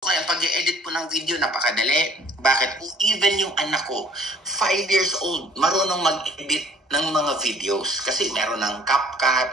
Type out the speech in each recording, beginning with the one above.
Kaya pag-edit po ng video, napakadali. Bakit? Even yung anak ko, 5 years old, marunong mag-edit ng mga videos. Kasi meron ng CapCut.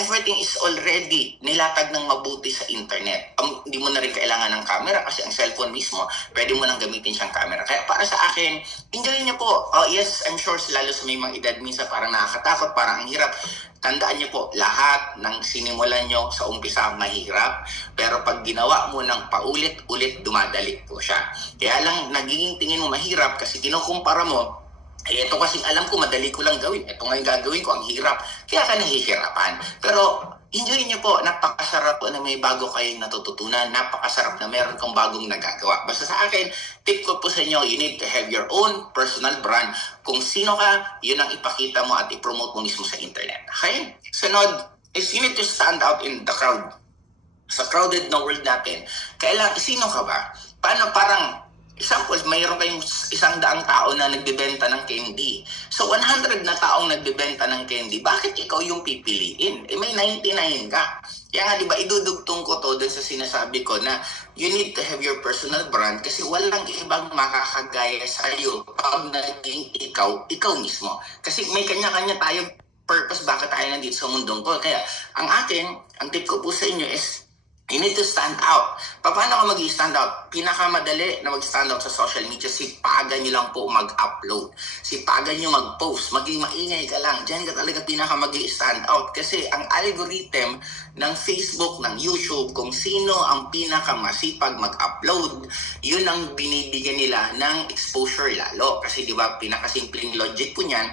Everything is already nilatag ng mabuti sa internet. Hindi mo na rin kailangan ng camera kasi ang cellphone mismo, pwede mo nang gamitin siyang camera. Kaya para sa akin, enjoy niyo po. Yes, I'm sure lalo sa may mga edad minsan parang nakakatakot, parang ang hirap. Tandaan niyo po, lahat ng sinimulan niyo sa umpisa mahirap, pero pag ginawa mo ng paulit-ulit, dumadali po siya. Kaya lang, nagiging tingin mo mahirap kasi kinukumpara mo, ito kasing alam ko, madali ko lang gawin. Ito nga yung gagawin ko, ang hirap. Kaya ka nahihirapan. Pero enjoy niyo po, napakasarap po na may bago kayong natututunan. Napakasarap na meron kang bagong nagagawa. Basta sa akin, tip ko po sa inyo, you need to have your own personal brand. Kung sino ka, yun ang ipakita mo at i-promote mo mismo sa internet. Okay? Sunod is you need to stand out in the crowd. Sa crowded na world natin, sino ka ba? Paano parang, example, mayroon kayong 100 tao na nagbebenta ng candy. So, 100 na taong nagbebenta ng candy, bakit ikaw yung pipiliin? May 99 ka. Kaya nga, di ba, idudugtong ko to dun sa sinasabi ko na you need to have your personal brand kasi walang ibang makakagaya sa'yo pag naging ikaw mismo. Kasi may kanya-kanya tayong purpose bakit tayo nandito sa mundong ko. Kaya, ang tip ko po sa inyo is, you need to stand out. Paano ka mag-stand out? Pinakamadali na mag-stand out sa social media, sipagan nyo lang po mag-upload. Sipagan nyo mag-post. Maging maingay ka lang. Diyan ka talaga pinaka mag-stand out. Kasi ang algorithm ng Facebook, ng YouTube, kung sino ang pinakamasipag mag-upload, yun ang binibigyan nila ng exposure lalo. Kasi di ba, pinakasimpleng logic po niyan,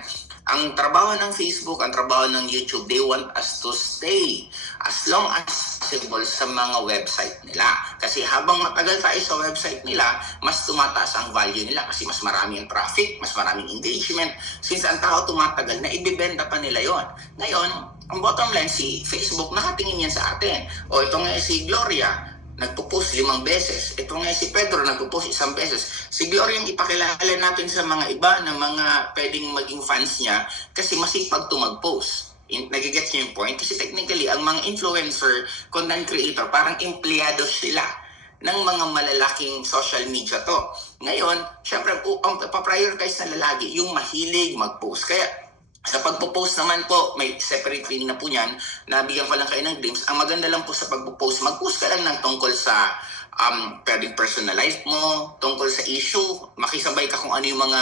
ang trabaho ng Facebook, ang trabaho ng YouTube, they want us to stay as long as possible sa mga website nila. Kasi habang matagal tayo sa website nila, mas tumataas ang value nila kasi mas maraming traffic, mas maraming engagement. Since ang tao tumatagal, na ibibenta pa nila yon. Ngayon, ang bottom line, si Facebook, nakatingin yan sa atin. O ito nga si Gloria, nagpo-post 5 beses. Ito nga si Pedro, nagpo-post 1 beses. Si Gloria yung ipakilala natin sa mga iba na mga pwedeng maging fans niya kasi masipag to mag-post. Nagigets niyo yung point? Kasi technically, ang mga influencer, content creator, parang empleyado sila ng mga malalaking social media to. Ngayon, syempre, ang paprioritize na lalagi, yung mahilig mag-post. Kaya, sa pagpo-post naman po, may separate training na po niyan, nabigyan ko lang kayo ng glimpse. Ang maganda lang po sa pagpo-post, mag-post ka lang ng tungkol sa pwedeng personal life mo, tungkol sa issue, makisabay ka kung ano yung mga,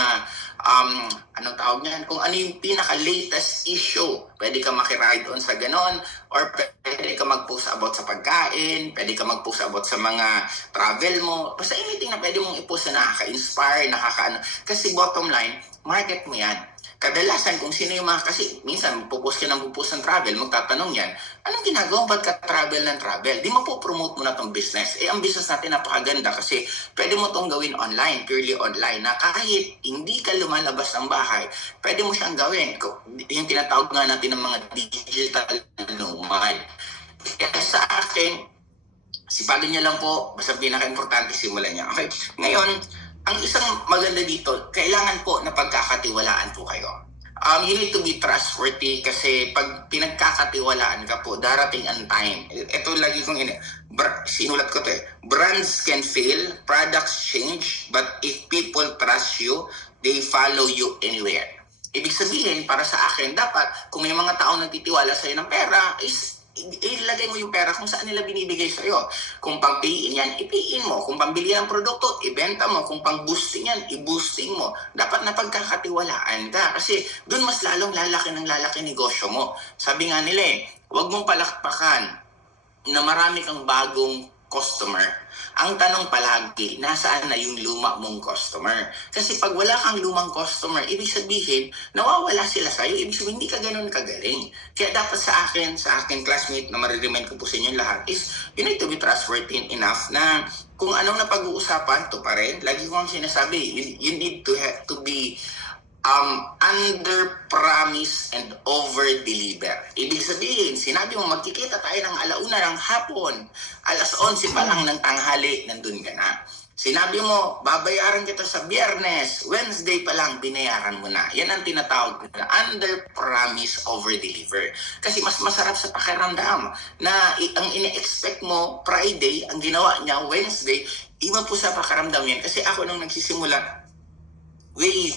anong tawag niyan, kung ano yung pinaka-latest issue. Pwede ka makiride on sa ganon, or pwede ka mag-post about sa pagkain, pwede ka mag-post about sa mga travel mo. Basta anything na pwede mong i-post na nakaka-inspire, kasi bottom line, market mo yan. Kadalasan kung sino yung mga, kasi minsan pupost ka ng pupost ng travel, magtatanong yan, anong ginagawa, ba't ka travel ng travel? Di mo po promote mo na tong business. Ang business natin napakaganda kasi pwede mo tong gawin online, purely online, na kahit hindi ka lumalabas ng bahay, pwede mo siyang gawin. Yung tinatawag nga natin ng mga digital nomad. Kaya sa akin, sipagan niya lang po, basta pinaka-importante simulan niya. Okay? Ngayon, ang isang maganda dito, kailangan po na pagkakatiwalaan po kayo. You need to be trustworthy kasi pag pinagkakatiwalaan ka po, darating ang time. Ito lagi kong sinulat ko to brands can fail, products change, but if people trust you, they follow you anywhere. Ibig sabihin, para sa akin, dapat kung may mga taong nagtitiwala sa'yo ng pera, ilagay mo yung pera kung saan nila binibigay sa'yo. Kung pang-payin yan, i-payin mo. Kung pambili ng produkto, ibenta mo. Kung pang-boosting yan, i-boosting mo. Dapat na pagkakatiwalaan ka. Kasi doon mas lalong lalaki negosyo mo. Sabi nga nila huwag mong palakpakan na marami kang bagong customer. Ang tanong palagi, nasaan na yung luma mong customer? Kasi pag wala kang lumang customer, ibig sabihin, nawawala sila sa'yo. Ibig sabihin, hindi ka ganun kagaling. Kaya dapat sa akin classmate na mariremind ko po sa inyo lahat is, you need to be trustworthy enough na kung anong napag-uusapan, to pa rin. Lagi ko ang sinasabi, you need to be under-promise and over-deliver. Ibig sabihin, sinabi mo, magkikita tayo ng 1:00 ng hapon, 11:00 pa lang ng tanghali, nandun ka na. Sinabi mo, babayaran kita sa Biyernes, Wednesday pa lang, binayaran mo na. Yan ang tinatawag na under-promise, over-deliver. Kasi mas masarap sa pakiramdam na ang ine-expect mo Friday, ang ginawa niya Wednesday, iba po sa pakiramdam yan. Kasi ako nung nagsisimula, way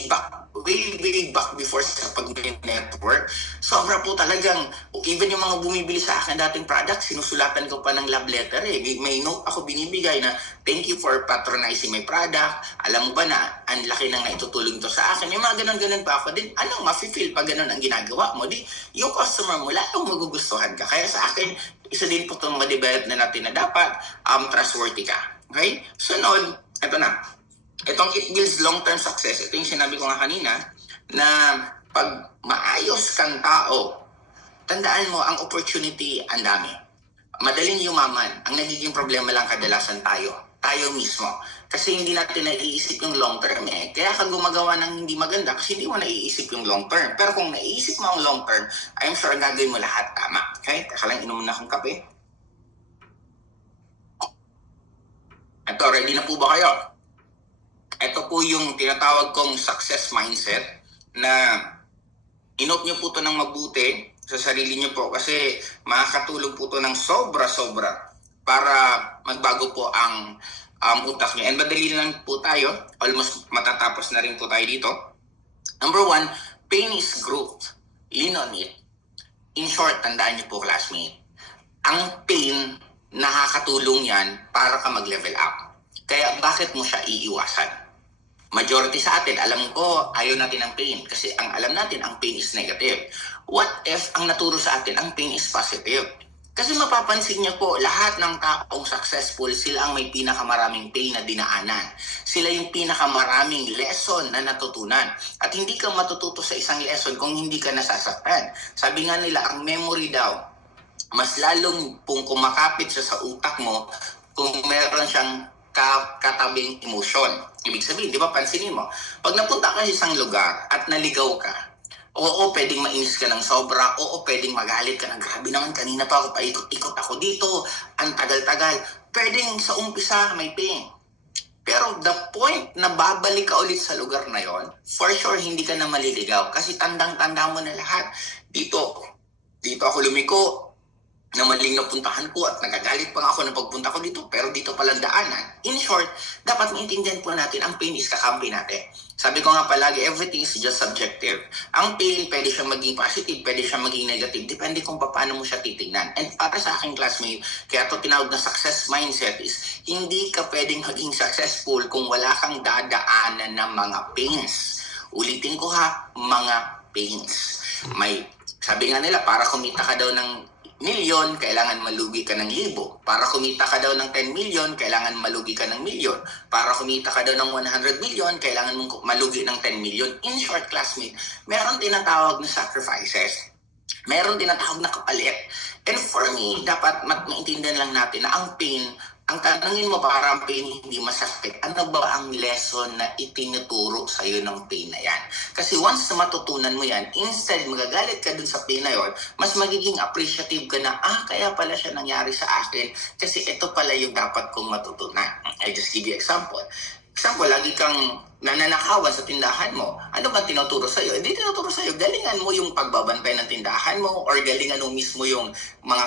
back before sa pag-network, sobra po talagang, even yung mga bumibili sa akin dating product, sinusulatan ko pa ng love letter eh. May note ako binibigay na, thank you for patronizing my product. Alam mo ba na, ang laki nang naitutulong to sa akin. Yung mga ganun-ganun pa ako din, anong mafe-feel pag ganun ang ginagawa mo? Di, yung customer mo, lalong magugustuhan ka. Kaya sa akin, isa din po itong ma-develop na natin na dapat trustworthy ka. Okay? Sunod, ito na. Itong it builds long-term success. Ito yung sinabi ko nga kanina na pag maayos kang tao, tandaan mo, ang opportunity ang dami. Madaling yumaman. Ang nagiging problema lang kadalasan tayo mismo. Kasi hindi natin naiisip yung long-term eh. Kaya ka gumagawa ng hindi maganda kasi hindi mo naiisip yung long-term. Pero kung naiisip mo ang long-term, I'm sure gagawin mo lahat tama. Okay? Teka lang, inom na akong kape. Ito, ready na po ba kayo? Ito po yung tinatawag kong success mindset na inote nyo po ito ng mabuti sa sarili nyo po kasi makakatulong po ito ng sobra-sobra para magbago po ang utak nyo. And madali lang po tayo, almost matatapos na rin po tayo dito. Number 1, pain is growth. Lean on it. In short, tandaan nyo po classmate, ang pain, nakakatulong yan para ka mag-level up. Kaya bakit mo siya iiwasan? Majority sa atin, alam ko, ayaw natin ng pain kasi ang alam natin, ang pain is negative. What if ang naturo sa atin, ang pain is positive? Kasi mapapansin niyo po, lahat ng taong successful, sila ang may pinakamaraming pain na dinaanan. Sila yung pinakamaraming lesson na natutunan. At hindi ka matututo sa isang lesson kung hindi ka nasasaktan. Sabi nga nila, ang memory daw, mas lalong pong kumakapit siya sa utak mo kung meron siyang katabing emotion. Ibig sabihin, di ba, pansinin mo, pag napunta ka sa isang lugar at naligaw ka, oo, pwedeng mainis ka ng sobra, oo, pwedeng magalit ka na, grabe naman, kanina pa ako paikot-ikot ako dito, ang tagal-tagal. Pwedeng sa umpisa may pain. Pero the point na babalik ka ulit sa lugar na yon, for sure, hindi ka na maliligaw kasi tandang-tanda mo na lahat. Dito ako lumiko, na maling napuntahan ko at nagagalit pa nga ako na pagpunta ko dito, pero dito palang daanan. In short, dapat maintindihan po natin ang pain is kakampi natin. Sabi ko nga palagi, everything is just subjective. Ang pain, pwede siya maging positive, pwede siya maging negative, depende kung paano mo siya titignan. And para sa aking classmate, kaya ito tinawag na success mindset is, hindi ka pwedeng maging successful kung wala kang dadaanan ng mga pains. Ulitin ko ha, mga pains. Sabi nga nila, para kumita ka daw ng milyon, kailangan malugi ka ng 1,000. Para kumita ka daw ng 10 million, kailangan malugi ka ng milyon. Para kumita ka daw ng 100 million, kailangan mong malugi ng 10 million. In short, classmate, meron tinatawag na sacrifices. Meron tinatawag na kapalit. And for me, dapat maintindihan lang natin na ang pain, ang tanungin mo para ang pain hindi masakit, ano ba ang lesson na itinuturo sa'yo ng pain na yan? Kasi once na matutunan mo yan, instead magagalit ka dun sa pain na yon, mas magiging appreciative ka na, kaya pala siya nangyari sa akin kasi ito pala yung dapat kong matutunan. I just give you example. Example, lagi kang nananakawan sa tindahan mo. Ano ba tinuturo sa'yo? Hindi tinuturo sa'yo. Galingan mo yung pagbabantay ng tindahan mo or galingan mo mismo yung mga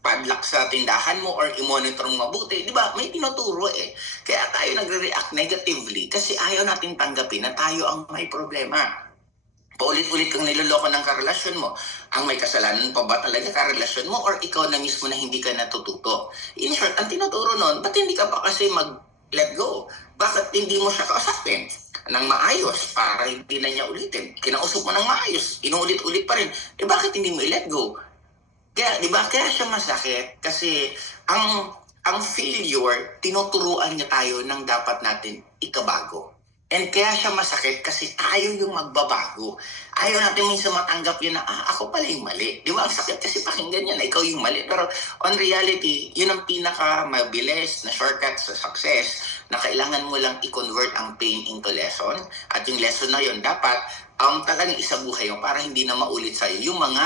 padlock sa tindahan mo or i-monitor mo mabuti. Di ba? May tinuturo eh. Kaya tayo nagre-react negatively kasi ayaw natin tanggapin na tayo ang may problema. Paulit-ulit kang niloloko ng karelasyon mo. Ang may kasalanan pa ba talaga karelasyon mo or ikaw na mismo na hindi ka natututo? In short, ang tinuturo nun, ba't hindi ka pa kasi mag-let go? Bakit hindi mo siya kausapin ng maayos para hindi na niya ulitin? Kinausap mo ng maayos, inuulit-ulit pa rin. Bakit hindi mo i-let go? Kaya, di ba, kaya siya masakit kasi ang failure, tinuturuan niya tayo ng dapat natin ikabago. And kaya siya masakit kasi tayo yung magbabago. Ayaw natin minsan matanggap yun na, ako pala yung mali. Di ba, ang sakit kasi pakinggan niya na ikaw yung mali. Pero on reality, yun ang pinaka-mabilis na shortcut sa success na kailangan mo lang i-convert ang pain into lesson. At yung lesson na yun, dapat talagang isabuhay mo para hindi na maulit sa'yo yung mga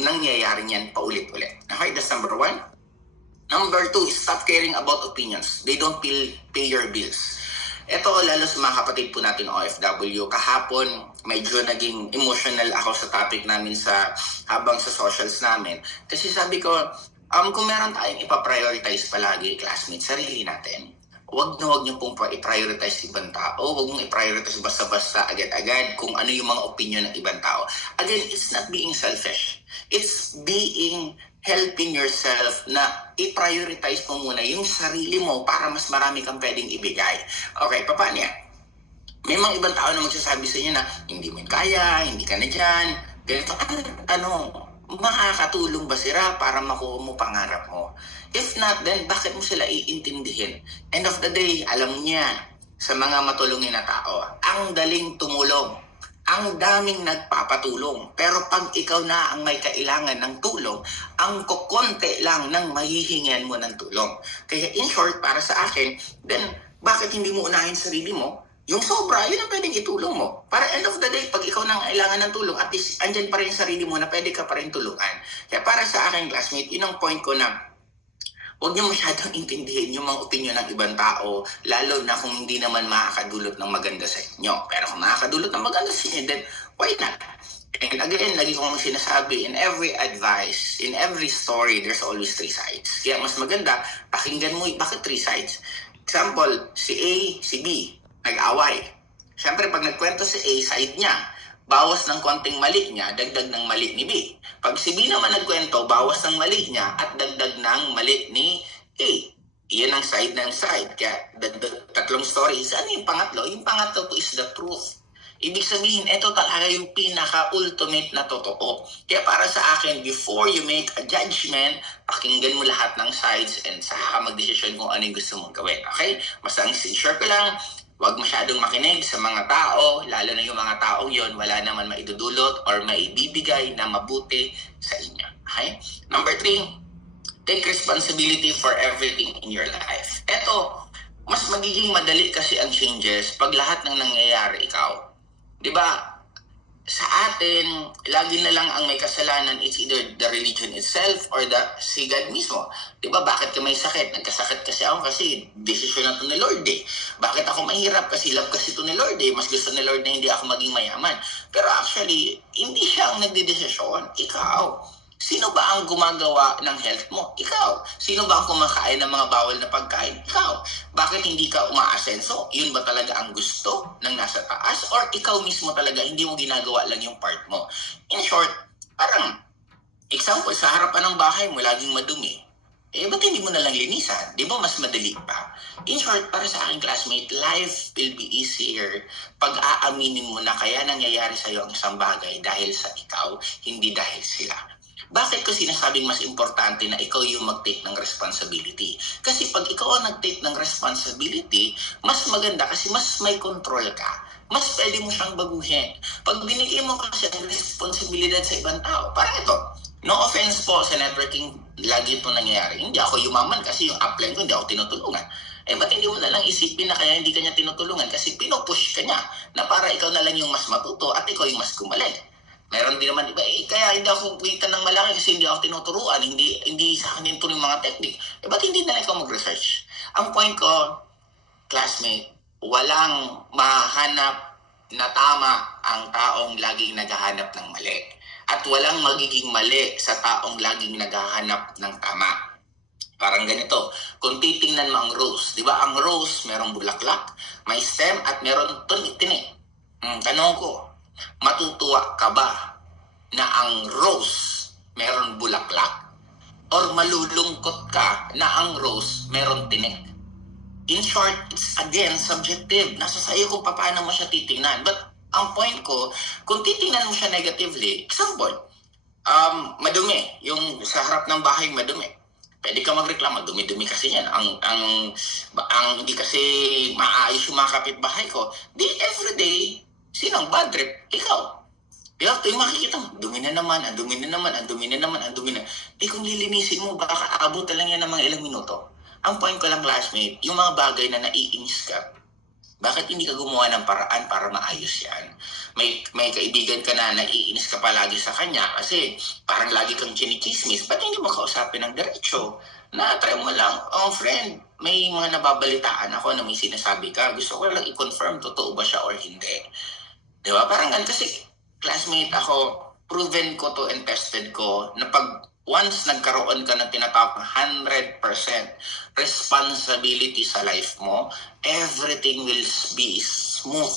nangyayari niyan paulit-ulit. Okay, that's number 1. Number 2, stop caring about opinions. They don't pay your bills. Ito, lalo sa mga kapatid po natin OFW, kahapon medyo naging emotional ako sa topic namin habang sa socials namin. Kasi sabi ko, kung meron tayong ipaprioritize palagi, classmates, sarili natin, wag niyo pong i-prioritize ibang tao. Wag mong i-prioritize basta-basta agad-agad kung ano yung mga opinion ng ibang tao. Again, it's not being selfish. It's helping yourself na i-prioritize mo muna yung sarili mo para mas marami kang pwedeng ibigay. Okay, paano yan? May mga ibang tao na magsasabi sa inyo na hindi mo kaya, hindi ka na dyan, ganito, makakatulong ba sila para makuha mo pangarap mo? If not, then bakit mo sila iintindihin? End of the day, alam niya sa mga matulungin na tao, ang daling tumulong. Ang daming nagpapatulong. Pero pag ikaw na ang may kailangan ng tulong, ang kukonte lang ng mahihingian mo ng tulong. Kaya in short, para sa akin, then bakit hindi mo unahin sarili mo? Yung sobra, yun ang pwedeng itulong mo. Para end of the day, pag ikaw na ang kailangan ng tulong, at least andyan pa rin yung sarili mo na pwede ka pa rin tulungan. Kaya para sa akin, classmate, yun ang point ko na huwag niyo masyadong intindihin yung mga opinion ng ibang tao, lalo na kung hindi naman makakadulot ng maganda sa inyo. Pero kung makakadulot ng maganda sa inyo, then why not? And again, lagi kong sinasabi, in every advice, in every story, there's always 3 sides. Kaya mas maganda, pakinggan mo, bakit 3 sides? Example, si A, si B, nag-away. Siyempre, pag nagkwento si A, side niya, bawas ng konting mali niya, dagdag ng mali ni B. Pag si B naman nagkwento, bawas ng mali niya at dagdag ng mali ni A. Iyan ang side ng side. Kaya tatlong stories. Ano yung pangatlo? Yung pangatlo po is the truth. Ibig sabihin, ito talaga yung pinaka-ultimate na totoo. Kaya para sa akin, before you make a judgment, pakinggan mo lahat ng sides and saka mag-desisyon kung ano yung gusto mong gawin. Okay? Basta ang share ko lang, huwag masyadong makinig sa mga tao, lalo na yung mga taong yon wala naman maidudulot or maibibigay na mabuti sa inyo. Okay? Number 3, take responsibility for everything in your life. Ito, mas magiging madali kasi ang changes pag lahat ng nangyayari ikaw. Diba? Sa atin, lagi na lang ang may kasalanan is either the religion itself or si God mismo. Diba? Bakit ka may sakit? Nagkasakit kasi ako kasi desisyon na to ni Lord eh. Bakit ako mahirap? Kasi love kasi to ni Lord eh. Mas gusto ni Lord na hindi ako maging mayaman. Pero actually, hindi siya ang nagdedesisyon. Ikaw. Sino ba ang gumagawa ng health mo? Ikaw. Sino ba ang kumakain ng mga bawal na pagkain? Ikaw. Bakit hindi ka umaasenso? Yun ba talaga ang gusto ng nasa taas? Or ikaw mismo talaga, hindi mo ginagawa lang yung part mo? In short, parang, example, sa harapan ng bahay mo, laging madumi. Ba't hindi mo na lang linisan? Di ba mas madali pa? In short, para sa aking classmate, life will be easier pag aaminin mo na kaya nangyayari sa'yo ang isang bagay dahil sa ikaw, hindi dahil sila. Bakit ko sinasabing mas importante na ikaw yung mag-take ng responsibility? Kasi pag ikaw ang nag-take ng responsibility, mas maganda kasi mas may control ka. Mas pwede mo siyang baguhin. Pag binigay mo kasi ang responsibilidad sa ibang tao, parang ito, no offense po sa networking, lagi ito nangyayari. Hindi ako yumaman kasi yung upline ko, hindi ako tinutulungan. Ba't hindi mo na lang isipin na kaya hindi ka niya tinutulungan? Kasi pinupush ka niya na para ikaw na lang yung mas matuto at ikaw yung mas gumaling. Meron din naman iba, kaya hindi ako kita ng malaki kasi hindi ako tinuturuan, hindi sa akin ito yung mga technique. Ba't hindi na lang ikaw mag-research? Ang point ko, classmate, walang mahanap na tama ang taong laging naghahanap ng mali. At walang magiging mali sa taong laging naghahanap ng tama. Parang ganito, kung titingnan mo ang rose, di ba ang rose merong bulaklak, may stem at meron tinik. Tanong ko, matutuwa ka ba na ang rose meron bulaklak? Or malulungkot ka na ang rose meron tinik? In short, it's again subjective. Nasa sayo kung paano mo siya titingnan. But ang point ko, kung titingnan mo siya negatively, example, madumi. Yung sa harap ng bahay madumi. Pwede ka magreklamo, dumi-dumi kasi yan. Ang hindi kasi maayos yung mga kapitbahay ko. Di everyday, sinong bad trip? Ikaw. Kaya ito yung makikita mo, dumi na naman, ang dumi na naman, ang dumi na naman, ang dumi na. Kung lilinisin mo, baka aabot lang yan ng mga ilang minuto. Ang point ko lang, classmate, yung mga bagay na naiinis ka, bakit hindi ka gumawa ng paraan para maayos yan? May kaibigan ka na naiinis ka palagi sa kanya kasi parang lagi kang chinichismis. Ba't hindi mo kausapin ng diretso? na try mo lang, friend, may mga nababalitaan ako na may sinasabi ka. Gusto ko lang i-confirm, totoo ba siya or hindi. Di ba? Parang ganun. Kasi classmate ako, proven ko to and tested ko na pag once nagkaroon ka ng tinatawag na 100% responsibility sa life mo, everything will be smooth.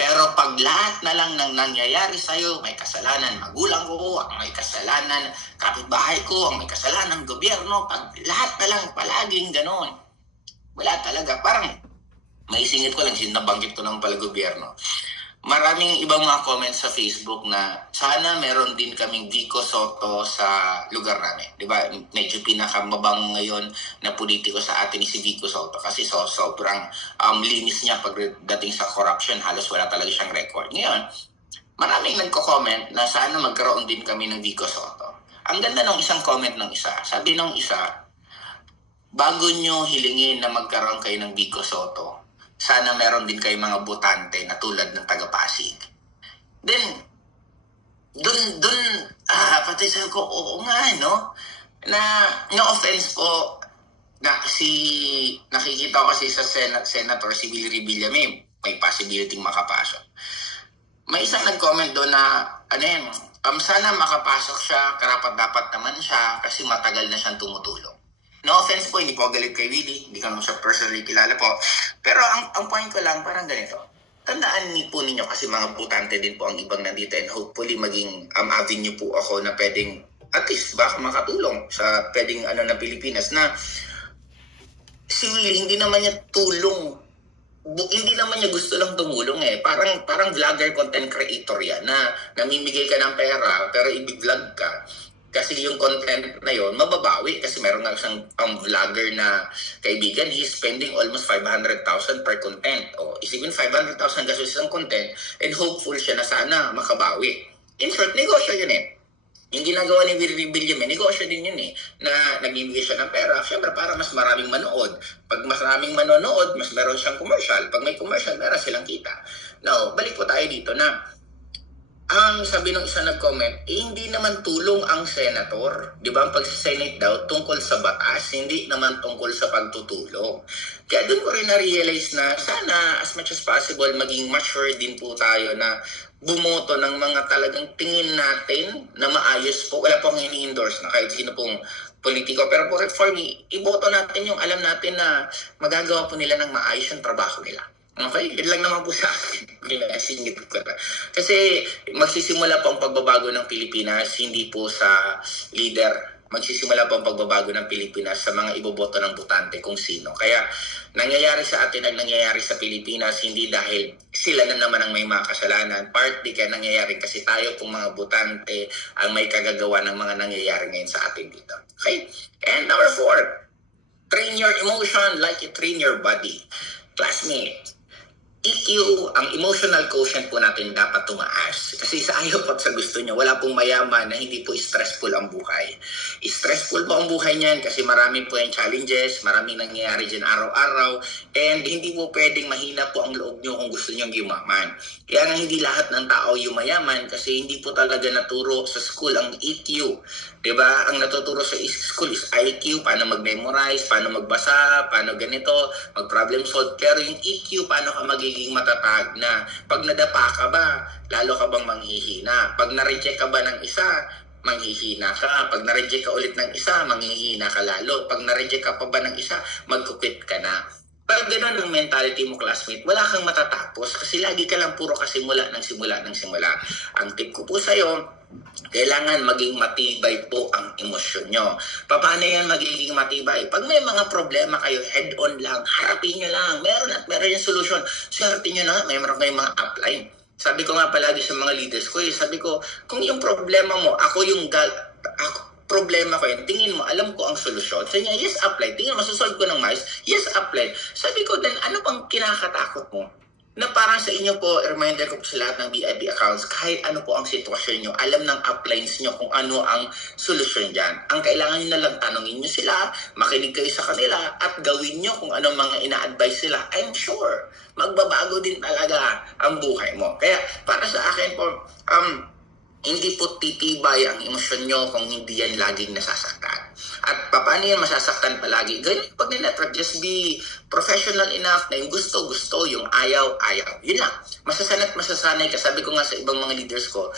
Pero pag lahat na lang ng nangyayari sa'yo, may kasalanan magulang ko, ang may kasalanan kapitbahay ko, ang may kasalanan gobyerno, pag lahat na lang palaging gano'n, wala talaga. Parang maisingit ko lang, sinabanggit ko ng pala gobyerno. Maraming ibang mga comments sa Facebook na sana meron din kaming Vico Soto sa lugar namin. Diba? Medyo pinakamabang ngayon na politiko sa atin si Vico Soto kasi sobrang linis niya pagdating sa corruption. Halos wala talaga siyang record. Ngayon, maraming nagko-comment na sana magkaroon din kami ng Vico Soto. Ang ganda ng isang comment ng isa. Sabi ng isa, bago nyo hilingin na magkaroon kayo ng Vico Soto, sana meron din kayo mga botante na tulad ng taga-Pasig. Then, pati sabi ko, oo nga, no? Na, no offense po, na nakikita ko kasi sa Senator si Willie Revilla may possibility makapasok. May isang nag-comment doon na, sana makapasok siya, karapat-dapat naman siya kasi matagal na siyang tumutulong. No offense po, hindi po galit kay Willie, hindi ko naman siya personally kilala po. Pero ang point ko lang, parang ganito. Tandaan po ninyo kasi mga butante din po ang ibang nandito and hopefully maging avenue po ako na pwedeng at least baka makatulong sa pwedeng na Pilipinas na si Willie hindi naman niya tulong. Hindi naman niya gusto lang tumulong eh. Parang vlogger content creator yan na namimigay ka ng pera pero i-vlog ka. Kasi yung content na yon mababawi kasi meron nga siyang vlogger na kaibigan, he's spending almost 500,000 per content. O isipin 500,000 gastos isang content and hopeful siya na sana makabawi. In short, negosyo yun eh. Yung ginagawa ni Willie Revilla, negosyo din yun eh, na nagbibigay siya ng pera. Siyempre, para mas maraming manood. Pag mas maraming manonood, mas meron siyang commercial. Pag may commercial, meron silang kita. Now, balik po tayo dito na ang sabi ng isa nag-comment, hindi naman tulong ang senator. Di ba? Ang pag-senate daw tungkol sa batas, hindi naman tungkol sa pagtutulong. Kaya doon ko rin na-realize na sana as much as possible maging mature din po tayo na bumoto ng mga talagang tingin natin na maayos po. Wala pong ini-endorse na kahit sino pong politiko. Pero for me, iboto natin yung alam natin na magagawa po nila ng maayos yung trabaho nila. Okay? Yun lang naman po sa akin. Singgit ko na. Kasi magsisimula po ang pagbabago ng Pilipinas, hindi po sa leader. Magsisimula po ang pagbabago ng Pilipinas sa mga iboboto ng botante kung sino. Kaya nangyayari sa atin ang nangyayari sa Pilipinas, hindi dahil sila na naman ang may mga kasalanan. Partly kaya nangyayari kasi tayo pong mga botante ang may kagagawa ng mga nangyayari ngayon sa atin dito. Okay? And number 4, train your emotion like you train your body. Classmate, EQ, ang emotional quotient po natin dapat tumaas. Kasi sa ayaw po at sa gusto nyo, wala pong mayaman na hindi po stressful ang buhay. Stressful po ang buhay niyan kasi marami po yung challenges, maraming nangyayari dyan araw-araw, and hindi po pwedeng mahina po ang loob nyo kung gusto nyo yumaman. Kaya nga hindi lahat ng tao yumayaman kasi hindi po talaga naturo sa school ang EQ. Diba? Ang natuturo sa school is IQ, paano mag-memorize, paano magbasa, paano ganito, mag-problem solve. Pero yung EQ, paano ka magiging matatag na pag nadapa ka ba, lalo ka bang manghihina? Pag na-reject ka ba ng isa, manghihina ka. Pag na-reject ka ulit ng isa, manghihina ka lalo. Pag na-reject ka pa ba ng isa, mag-quit ka na. Pag gano'n ang mentality mo, classmate, wala kang matatapos kasi lagi ka lang puro kasimula ng simula ng simula. Ang tip ko po sa'yo, kailangan maging matibay po ang emosyon nyo. Paano yan magiging matibay? Pag may mga problema kayo, head-on lang, harapin nyo lang. Meron yung solusyon. Swerte nyo na, meron kayong mga upline. Sabi ko nga palagi sa mga leaders ko, sabi ko, kung yung problema mo, problema ko yun, tingin mo, alam ko ang solusyon. Sabi niya, yes, apply. Tingin mo, masasolve ko ng mais, yes, apply. Sabi ko, then ano pang kinakatakot mo? Na parang sa inyo po, reminder ko po sa lahat ng VIP accounts, kahit ano po ang sitwasyon nyo, alam ng uplines nyo kung ano ang solusyon dyan. Ang kailangan nyo na lang tanongin nyo sila, makinig kayo sa kanila, at gawin nyo kung anong mga ina-advise sila. I'm sure, magbabago din talaga ang buhay mo. Kaya para sa akin po, Hindi po titibay ang emosyon nyo kung hindi yan laging nasasaktan. At paano yan masasaktan palagi? Ganyan pag network, just be professional enough na yung gusto, yung ayaw. Yun lang. Masasanay ka. Sabi ko nga sa ibang mga leaders ko,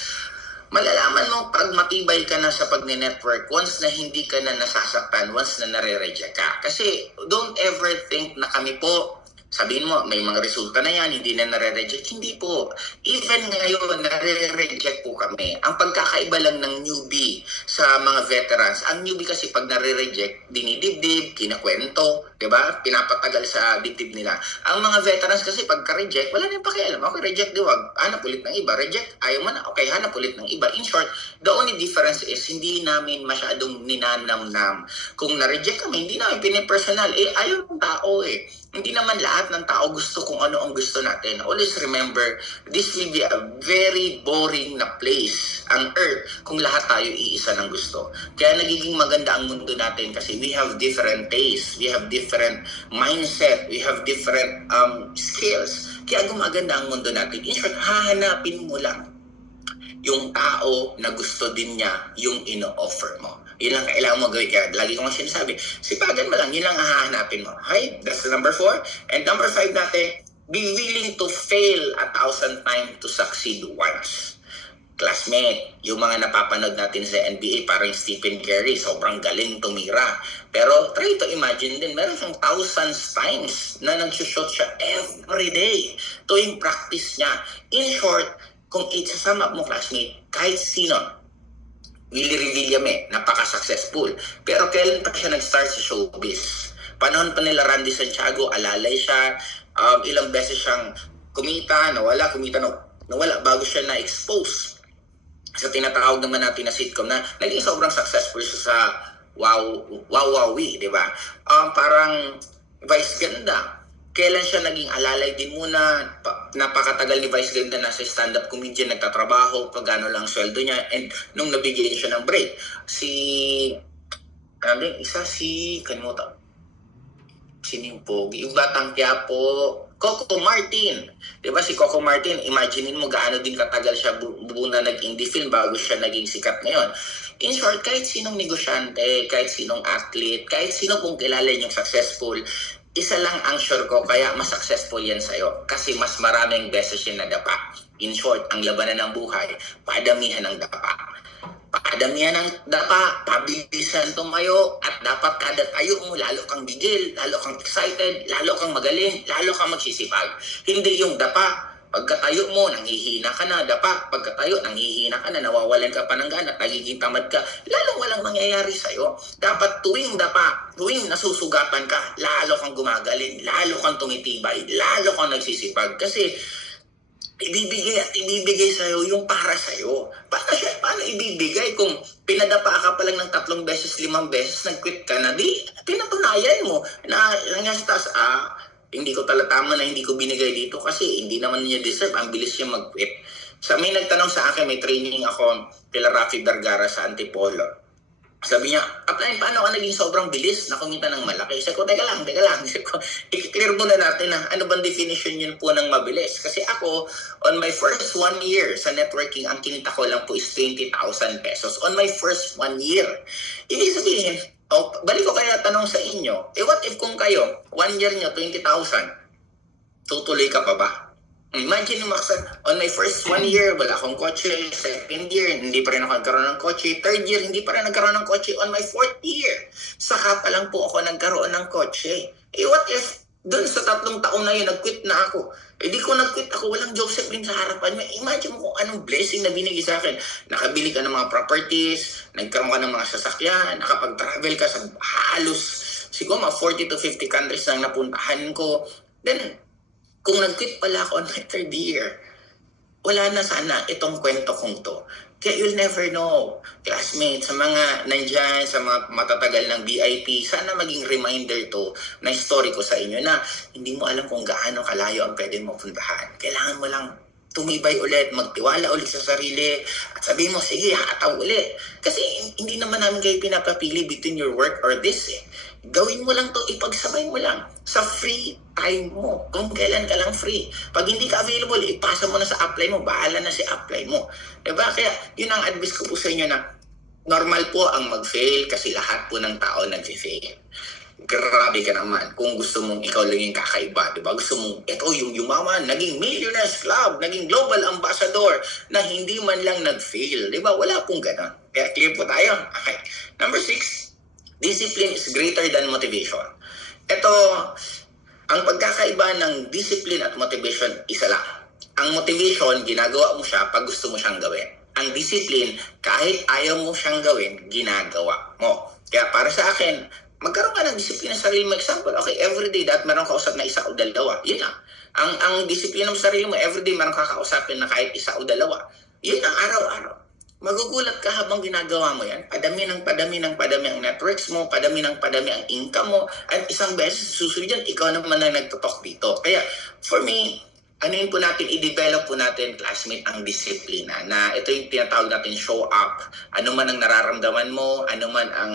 malalaman mo pag matibay ka na sa pag-network once na hindi ka na nasasaktan, once na nare-reject ka. Kasi don't ever think na kami po, sabihin mo, may mga resulta na yan, hindi na nare-reject. Hindi po. Even ngayon, nare-reject po kami. Ang pagkakaiba lang ng newbie sa mga veterans, ang newbie kasi pag nare-reject, dinidibdib, kinakwento, diba? Pinapatagal sa dibdib nila. Ang mga veterans kasi pagka-reject, wala na yung pakialam. Okay, reject, diwag. Hanap ulit ng iba. Reject, ayaw mo na. Okay, hanap ulit ng iba. In short, the only difference is hindi namin masyadong ninanamnam. Kung na-reject kami, hindi namin pinipersonal. Ayaw ng tao Hindi naman lahat ng tao gusto kung ano ang gusto natin. Always remember, this will be a very boring na place, ang earth, kung lahat tayo iisa ng gusto. Kaya nagiging maganda ang mundo natin kasi we have different tastes, we have different mindset, we have different skills. Kaya gumaganda ang mundo natin. In short, hahanapin mo lang yung tao na gusto din niya yung ino-offer mo. Yun lang kailangan mo gawin. Kaya lagi ko nga sinasabi, sipagan mo lang, yun lang hahanapin mo. Okay? That's number 4. And number 5 natin, be willing to fail 1,000 times to succeed once. Classmate, yung mga napapanood natin sa NBA, parang Stephen Curry, sobrang galing tumira. Pero try to imagine din, meron siyang thousands times na nag-shoot siya every day. Ito yung practice niya. In short, kung isasama mo, classmate, kahit sino, Willie Revillame, napaka-successful. Pero kailan pa siya nag-start sa showbiz? Panahon pa nila Randy Santiago, alalay siya, ilang beses siyang kumita, nawala bago siya na-expose sa tinatawag naman natin na sitcom na naging sobrang successful siya sa Wowie, di ba? Parang Vice Ganda. Kailan siya naging alalay din muna, napakatagal ni Vice Ganda na sa stand-up comedian, nagtatrabaho, pagano lang sweldo niya, and nung nabigyan siya ng break, kanimutan, yung pogi, yung Batang Quiapo, Coco Martin. Diba si Coco Martin, imaginein mo gaano din katagal siya buna nag-indie film bago siya naging sikat ngayon. In short, kahit sinong negosyante, kahit sinong athlete, kahit sino kung kilala niyong successful, isa lang ang sure ko, kaya mas successful yan sa'yo. Kasi mas maraming beses yan nadapa. In short, ang labanan ng buhay, padamihan ng dapa. Padamihan ng dapa, pabilisan tumayo, at dapat kada tayo mo, lalo kang bigil, lalo kang excited, lalo kang magaling, lalo kang magsisipag. Hindi yung dapa, pagkatayo mo, nanghihina ka na, dapa, pagkatayo, nanghihina ka na, nawawalan ka pa ng gana, nagiging tamad ka, lalong walang mangyayari sa'yo. Dapat tuwing dapa, tuwing nasusugatan ka, lalo kang gumagaling, lalo kang tumitibay, lalo kang nagsisipag. Kasi ibibigay sa'yo yung para sa'yo. Paano ibibigay kung pinadapa ka pa lang ng 3 beses, 5 beses, nag-quit ka na, di pinatunayan mo na nangyari sa taas, hindi ko tama na hindi ko binigay dito kasi hindi naman niya deserve. Ang bilis niya mag-quit. May nagtanong sa akin, may training ako kila Rafi Vergara sa Antipolo. Sabi niya, apply, paano ka naging sobrang bilis na kumita ng malaki? Sabi ko, teka lang. Sabi ko, i-clear muna natin na ano bang definition yun po ng mabilis? Kasi ako, on my first 1 year sa networking, ang kinita ko lang po is 20,000 pesos. On my first 1 year. Ibig sabihin, balik ko kaya tanong sa inyo, what if kung kayo, 1 year nyo, 20,000, tutuloy ka pa ba? Imagine mo, on my first 1 year, wala akong kotse. Second year, hindi pa rin ako nagkaroon ng kotse. Third year, hindi pa rin nagkaroon ng kotse. On my 4th year, saka pa lang po ako nagkaroon ng kotse. What if, dun sa 3 taon na yun, nag-quit na ako? Di ko nag-quit ako, walang Josephine sa harapan mo. Imagine mo kung anong blessing na binigay sa akin. Nakabili ka ng mga properties, nagkaroon ka ng mga sasakyan, nakapag-travel ka sa halos, siguro mga 40 to 50 countries na napuntahan ko. Then, kung nag-quit pala ako on my 3rd year, wala na sana itong kwento kong to. Kaya you'll never know. Classmates, sa mga nandyan, sa mga matatagal ng VIP, sana maging reminder to na story ko sa inyo na hindi mo alam kung gaano kalayo ang pwede mo puntahan. Kailangan mo lang tumibay ulit, magtiwala ulit sa sarili, at sabihin mo, sige, hataw ulit. Kasi hindi naman namin kayo pinapapili between your work or this. Gawin mo lang to, ipagsabay mo lang sa free time mo. Kung kailan ka lang free. Pag hindi ka available, ipasa mo na sa apply mo. Bahala na si apply mo. Diba? Kaya yun ang advice ko po sa inyo na normal po ang mag-fail kasi lahat po ng tao nag-fail. Grabe ka naman kung gusto mong ikaw lang yung kakaiba, di ba? Gusto mong ito yung yumaman, naging Millionaires Club, naging Global Ambassador na hindi man lang nag-fail, di ba? Wala pong ganon. Kaya clear po tayo. Okay. Number 6, discipline is greater than motivation. Ito, ang pagkakaiba ng discipline at motivation, isa lang. Ang motivation, ginagawa mo siya pag gusto mo siyang gawin. Ang discipline, kahit ayaw mo siyang gawin, ginagawa mo. Kaya para sa akin, magkaroon ka ng disiplina sa sarili mo. Example, okay, everyday dapat meron kausap na isa o dalawa. Yun lang. Ang disiplina mo sa sarili mo, everyday meron kakausapin na kahit isa o dalawa. Yun lang, araw-araw. Magugulat ka habang ginagawa mo yan. Padami ang networks mo, padami ang income mo, at isang beses susunod yan, ikaw naman na nagtutok dito. Kaya, for me, ano yun po natin, i-develop po natin, classmate, ang disiplina. Na ito yung tinatawag natin show up. Ano man ang nararamdaman mo, ano man ang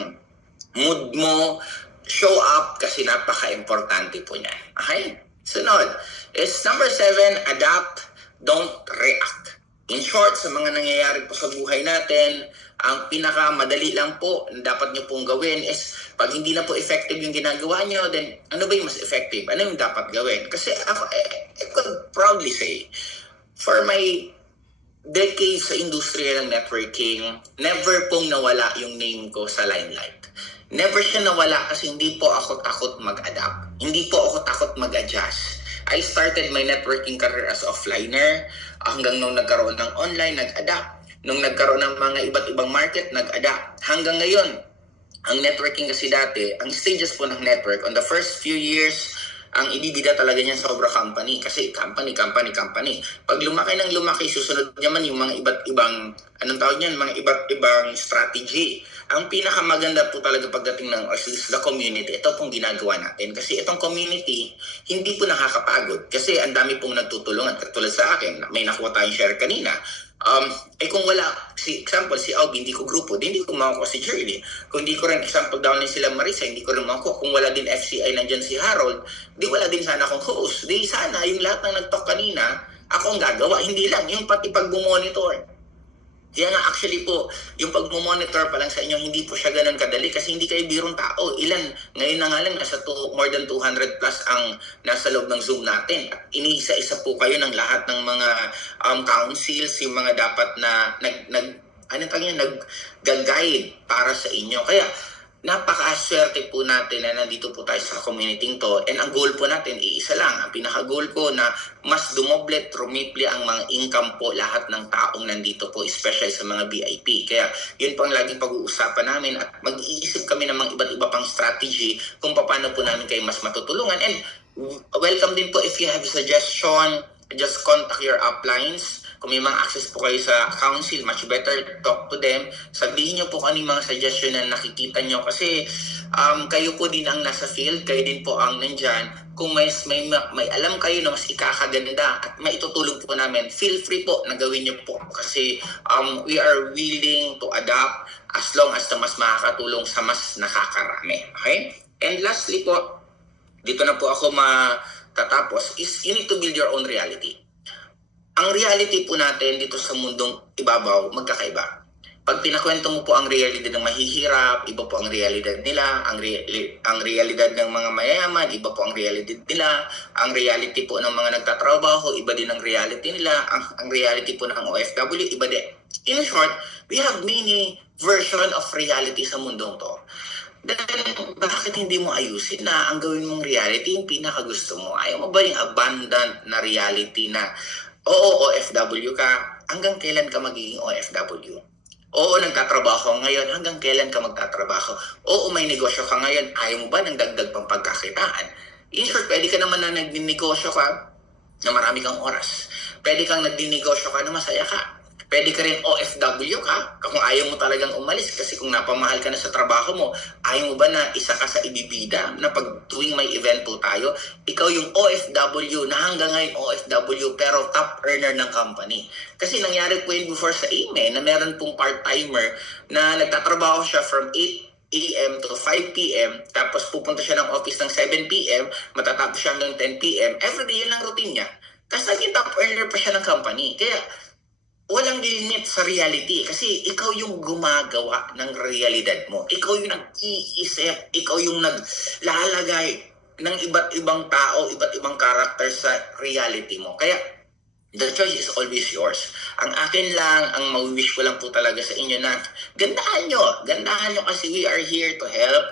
mood mo, show up kasi napaka-importante po niyan. Okay? Sunod is number 7, adapt, don't react. In short, sa mga nangyayari po sa buhay natin, ang pinaka-madali lang po na dapat nyo pong gawin is pag hindi na po effective yung ginagawa nyo, then ano ba yung mas effective? Ano yung dapat gawin? Kasi ako, I could proudly say, for my decades sa industriya ng networking, never pong nawala yung name ko sa limelight. Never siya nawala kasi hindi po ako takot mag-adapt. Hindi po ako takot mag-adjust. I started my networking career as offliner. Hanggang nung nagkaroon ng online, nag-adapt. Nung nagkaroon ng mga iba't ibang market, nag-adapt. Hanggang ngayon, ang networking kasi dati, ang stages po ng network, on the first few years, ang ibibida talaga niyan sa obra company. Kasi company. Pag lumaki ng lumaki, susunod naman yung mga iba't ibang, anong tawag niyan, mga iba't ibang strategy. Ang pinakamaganda po talaga pagdating ng the community, ito pong ginagawa natin. Kasi itong community, hindi po nakakapagod. Kasi ang dami pong nagtutulungan. Katulad sa akin, may nakuha tayong share kanina. Kung wala, example, si Aug, hindi ko grupo, hindi ko makuha si Shirley. Kung hindi ko rin, example, down din sila Marisa, hindi ko rin makuha. Kung wala din FCI, nandyan si Harold, di wala din sana akong host. Di sana, yung lahat ng nag-talk kanina, ako ang gagawa. Hindi lang, yung pati pag-monitor. Kaya nga actually po, yung pag-monitor pa lang sa inyo, hindi po siya ganun kadali kasi hindi kayo birong tao. Ngayon na nga lang, more than 200 plus ang nasa loob ng Zoom natin. At iniisa-isa po kayo ng lahat ng mga councils, yung mga dapat na nag-guide para sa inyo. Kaya napaka-swerte po natin na nandito po tayo sa community to. And ang goal po natin, iisa lang. Ang pinaka-goal ko na mas dumoble, trumiple ang mga income po lahat ng taong nandito po, especially sa mga VIP. Kaya yun po ang laging pag-uusapan namin at mag-iisip kami ng mga iba't iba pang strategy kung paano po namin kayo mas matutulungan. And welcome din po if you have a suggestion, just contact your uplines. Kung may mga access po kayo sa council, much better talk to them. Sabihin nyo po kung ano yung mga suggestion na nakikita nyo. Kasi kayo po din ang nasa field, kayo din po ang nandyan. Kung may alam kayo na mas ikakaganda at maitutulog po namin, feel free po na gawin nyo po. Kasi we are willing to adapt as long as na mas makakatulong sa mas nakakarami. Okay? And lastly po, dito na po ako matatapos, is you need to build your own reality. Ang reality po natin dito sa mundong ibabaw, magkakaiba. Pag pinakwento mo po ang realidad ng mahihirap, iba po ang realidad nila. Ang realidad ng mga mayayaman, iba po ang realidad nila. Ang reality po ng mga nagtatrabaho, iba din ang reality nila. Ang reality po ng OFW, iba din. In short, we have many version of reality sa mundong to. Then, bakit hindi mo ayusin na ang gawin mong reality yung pinakagusto mo? Ayaw mo ba yung abundant na reality na oo, OFW ka, hanggang kailan ka magiging OFW? Oo, nagtatrabaho ngayon, hanggang kailan ka magtatrabaho? Oo, may negosyo ka ngayon, ayaw mo ba ng dagdag pang pagkakitaan? In short, pwede ka naman na nagdinegosyo ka na marami kang oras. Pwede kang nagdinegosyo ka na masaya ka. Pwede ka rin OFW ka kung ayaw mo talagang umalis kasi kung napamahal ka na sa trabaho mo, ayaw mo ba na isa ka sa ibibida na pag tuwing may event po tayo, ikaw yung OFW na hanggang ngayon OFW pero top earner ng company. Kasi nangyari po yun before sa email na meron pong part-timer na nagtatrabaho siya from 8 a.m. to 5 p.m. Tapos pupunta siya ng office ng 7 p.m. Matatapos siya hanggang 10 p.m. Everyday, yun lang routine niya. Tapos naging top earner pa siya ng company. Kaya walang limit sa reality. Kasi ikaw yung gumagawa ng realidad mo. Ikaw yung nag-iisip. Ikaw yung naglalagay ng iba't ibang tao, iba't ibang character sa reality mo. Kaya the choice is always yours. Ang akin lang, ang ma-wish ko lang po talaga sa inyo na gandahan nyo kasi we are here to help.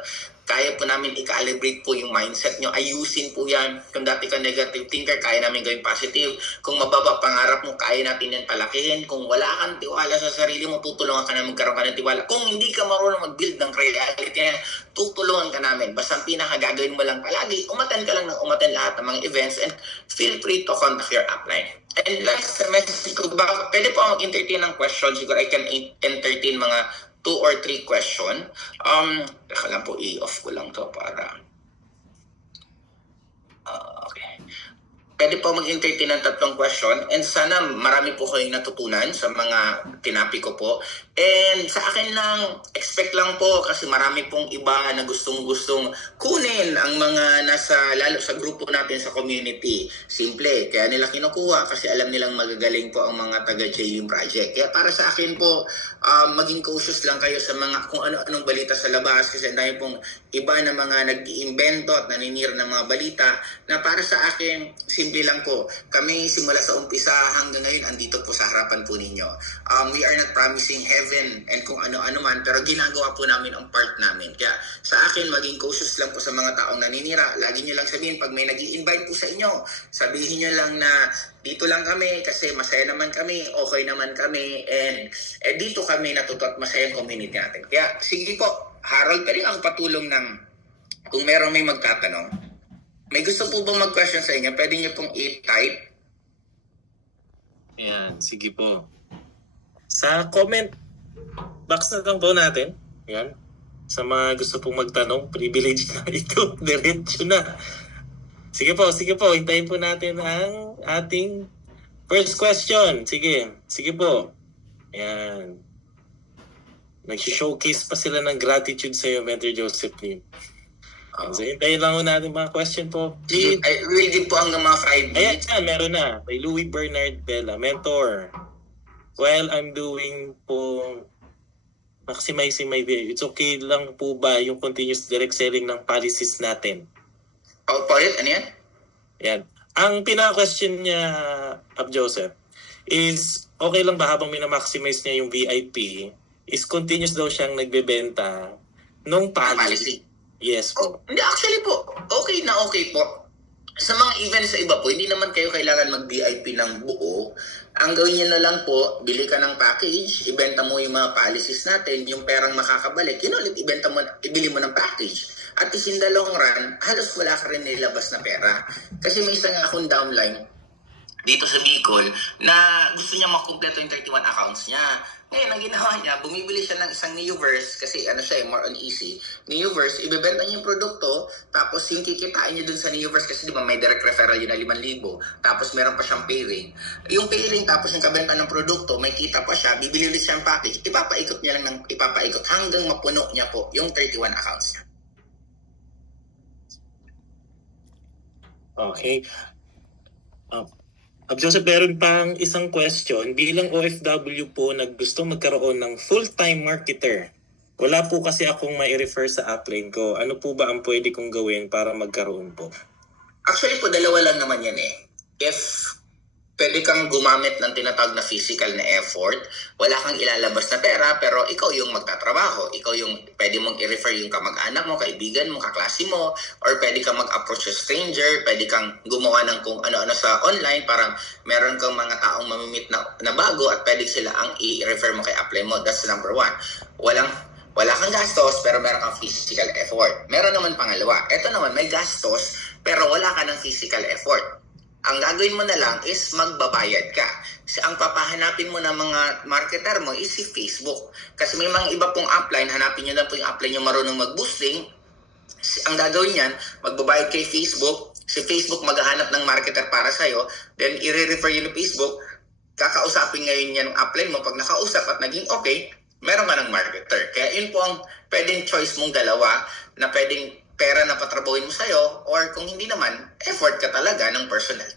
Kaya po namin i-calibrate po yung mindset nyo. Ayusin po yan. Kung dati ka negative thinker, kaya namin gawing positive. Kung mababa pangarap mo, kaya natin yan palakihin. Kung wala kang tiwala sa sarili mo, tutulungan ka namin magkaroon ka ng tiwala. Kung hindi ka marunong mag-build ng reality yan, tutulungan ka namin. Basta ang pinakagagawin mo lang palagi, umattend ka lang ng umattend lahat ng mga events and feel free to contact your upline. And last message ko, pwede po ako mag-entertain ng questions. Siguro I can entertain mga 2 or 3 question. Teka lang po, i-off ko lang to para... okay. Pwede po mag-entertain ng 3 question and sana marami po kayong natutunan sa mga tinapi ko po. And sa akin lang, expect lang po kasi marami pong iba na gustong-gustong kunin ang mga lalo sa grupo natin sa community. Simple, kaya nila kinukuha kasi alam nilang magagaling po ang mga taga-Jailing Project. Kaya para sa akin po, maging cautious lang kayo sa mga kung ano-anong balita sa labas kasi dahil pong iba na mga nag-iimbento at naninira ng mga balita na para sa akin, simple lang po. Kami simula sa umpisa hanggang ngayon andito po sa harapan po ninyo. We are not promising heaven and kung ano-ano man pero ginagawa po namin ang part namin. Kaya sa akin, maging cautious lang po sa mga taong naninira. Lagi nyo lang sabihin pag may nag-i-invite po sa inyo, sabihin nyo lang na dito lang kami kasi masaya naman kami, okay naman kami, and dito kami natuto at masayang community natin. Kaya sige po, Harold, pwede ako patulong ng kung meron may magtatanong. May gusto po bang mag-question sa inyo? Pwede nyo pong i-type. Ayan, sige po. Sa comment box na lang po natin. Ayan. Sa mga gusto pong magtanong, privilege na ito. Diretso na. Sige po. Hintayin po natin ang ating first question. Sige po. Ayan. Nag-showcase pa sila ng gratitude sa iyo, Mentor Joseph Lim. So, hintayin lang po natin mga question po. I will give po hanggang mga 5 minutes. Ayan, meron na. By Louis Bernard Bella. Mentor, while I'm doing po maximizing my value, it's okay lang po ba yung continuous direct selling ng policies natin? Paulit, ano yan? Yan. Ang pinaka-question niya, Joseph, is okay lang ba habang minamaximize niya yung VIP, is continuous daw siyang nagbebenta nung policy? Yes po. Hindi, actually po, okay po. Sa mga events sa iba po, hindi naman kayo kailangan mag-VIP ng buo. Ang gawin nyo na lang po, bili ka ng package, ibenta mo yung mga policies natin, yung perang makakabalik, yun ulit, ibili mo ng package. At is in the long run, halos wala ka rin nilabas na pera. Kasi may isang akong downline dito sa Bicol na gusto niya makumpleto yung 31 accounts niya. Ngayon, ang ginawa niya, bumibili siya ng isang Neoverse kasi more on easy. Neoverse, ibebenta niya yung produkto, tapos yung kikitain niya dun sa Neoverse kasi di ba may direct referral yun na 5,000. Tapos meron pa siyang payring. Yung payring tapos yung kabenta ng produkto, may kita pa siya, bibili ulit siya ng package, ipapaikot niya lang ng ipapaikot hanggang mapuno niya po yung 31 accounts niya. Okay. Joseph, meron pang isang question. Bilang OFW po, gusto magkaroon ng full-time marketer. Wala po kasi akong mai-refer sa upline ko. Ano po ba ang pwede kong gawin para magkaroon po? Actually po, dalawa lang naman yan eh. If pwede kang gumamit ng tinatawag na physical na effort, wala kang ilalabas na pera, pero ikaw yung magtatrabaho. Ikaw yung pwede mong i-refer yung kamag-anak mo, kaibigan mo, kaklase mo, or pwede kang mag-approach sa stranger, pwede kang gumawa ng kung ano-ano sa online, parang meron kang mga taong mamimit na bago at pwede sila ang i-refer mo kay apply mo. That's number 1. Wala kang gastos, pero meron kang physical effort. Meron naman pangalawa. Ito naman, may gastos, pero wala ka ng physical effort. Ang gagawin mo na lang is magbabayad ka. Kasi ang papahanapin mo ng mga marketer mo is si Facebook. Kasi may mga iba pong upline, hanapin nyo lang po yung upline nyo marunong mag-boosting. Ang gagawin yan, magbabayad kay Facebook. Si Facebook maghahanap ng marketer para sa'yo. Then, i-refer yun ng Facebook. Kakausapin ngayon yan ng upline mo. Pag nakausap at naging okay, meron ka ng marketer. Kaya yun po ang pwedeng choice mong dalawa na pwedeng pera na patrabahuin mo sa'yo or kung hindi naman, effort ka talaga ng personal.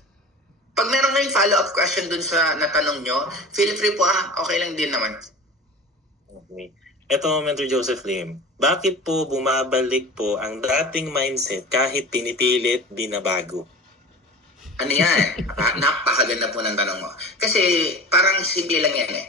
Pag meron kayong follow-up question dun sa natanong nyo, feel free po okay lang din naman. Okay. Ito, Mentor Joseph Lim, bakit po bumabalik po ang dating mindset kahit pinipilit binabago? Ano yan? Napakaganda po ng tanong mo. Kasi parang simple lang yan eh.